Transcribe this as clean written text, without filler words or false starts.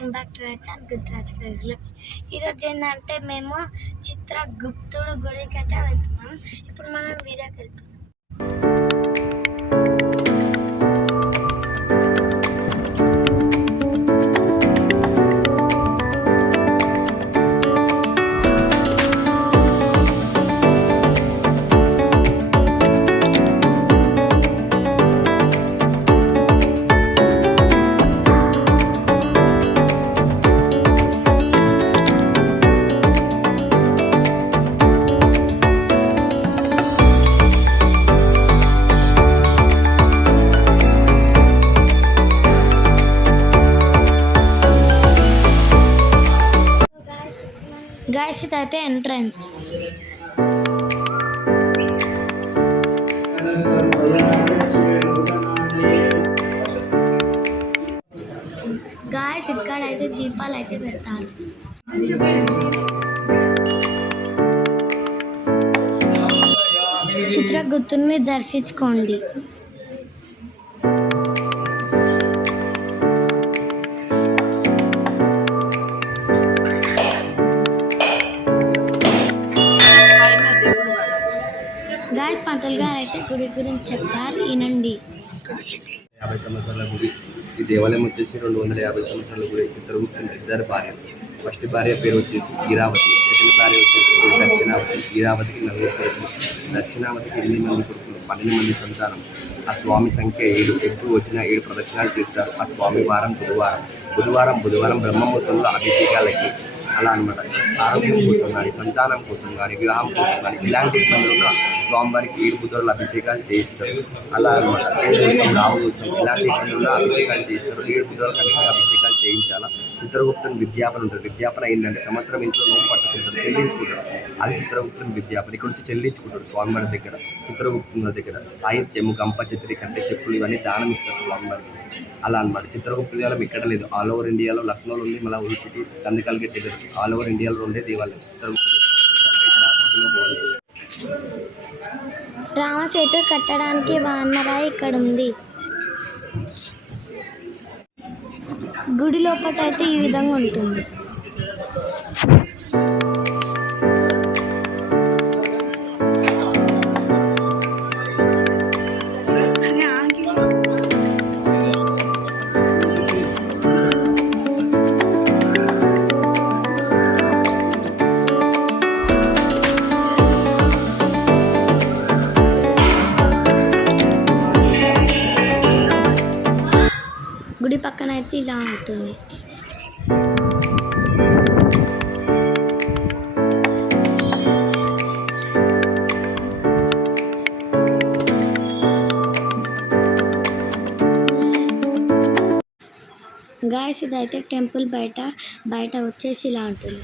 Welcome back to our channel గుత్రాజ్ crazy looks. ఈరోజు ఏంటంటే మేము చిత్రగుప్తుడు గుడికి అయితే వెళ్తున్నాం. ఇప్పుడు మనం వీడియోకి వెళ్తున్నాం. గాయస్ ఇదైతే ఎంట్రన్స్. గాయస్ ఇక్కడైతే దీపాలు అయితే పెడతారు. చిత్రగుప్తుని దర్శించుకోండి. గాయస్ పంతులు గారు అయితే గుడి గురించి చెప్తారు, వినండి. 50 సంవత్సరాల గుడి. ఈ దేవాలయం వచ్చేసి 250 సంవత్సరాల గుడి. చిత్రగుప్తుని ఇద్దరు భార్య. ఫస్ట్ భార్య పేరు వచ్చేసి ఈరావతి, సెకండ్ భార్య వచ్చేసి దక్షిణావతి. ఈరావతికి 4 కొడుకులు, దక్షిణావతికి 8 మంది కొడుకులు, 12 మంది సంతానం. ఆ స్వామి సంఖ్య 7. ఎప్పుడు వచ్చినా 7 ప్రదక్షిణాలు చేస్తారు. ఆ స్వామి వారం బుధవారం బ్రహ్మముహూర్తంలో అభిషేకాలకి అలా అనమాట. ఆరోగ్యం కోసం కానీ, సంతానం కోసం కానీ, వివాహం కోసం కానీ, ఇలాంటి ఇబ్బందులు ఉన్న స్వామివారికి 7 బుధవారాలు అభిషేకాలు చేయిస్తారు. అలా అనమాట. 7 కోసం రావు కోసం ఇలాంటి ఇబ్బందుల్లో అభిషేకాలు చేయిస్తారు. 7 బుధవారాలు కనుక అభిషేకాలు చేయించాలా. చిత్రగుప్తుని విద్యాపన ఉంటుంది. విద్యాపన ఏంటంటే సంవత్సరం ఇంట్లో నోము పట్టుకుంటారు, చెల్లించుకుంటారు. అది చిత్రగుప్తుని విద్యాపన. ఇక్కడ నుంచి చెల్లించుకుంటారు స్వామివారి దగ్గర, చిత్రగుప్తుని దగ్గర. సాహిత్యము, గంప, చిత్రి, కంటే చెప్పులు ఇవన్నీ దానం ఇస్తారు స్వామివారికి. అలా అనమాట. చిత్రగుప్తుని దేవాలయం ఇక్కడ లేదు, ఆల్ ఓవర్ ఇండియాలో లక్నోలో ఉంది, మళ్ళీ ఊరి సిటీ కందికల్ గట్టి లేదు. ఆల్ ఓవర్ ఇండియాలో ఉండే దేవాలయం చిత్రగుప్తుని. రామసేతు కట్టడానికి వానరాయి ఇక్కడ ఉంది. గుడి లోపల అయితే ఈ విధంగా ఉంటుంది. గుడి పక్కన అయితే ఇలా ఉంటుంది. గాయస్ ఇదైతే టెంపుల్ బయట వచ్చేసి ఇలా ఉంటుంది.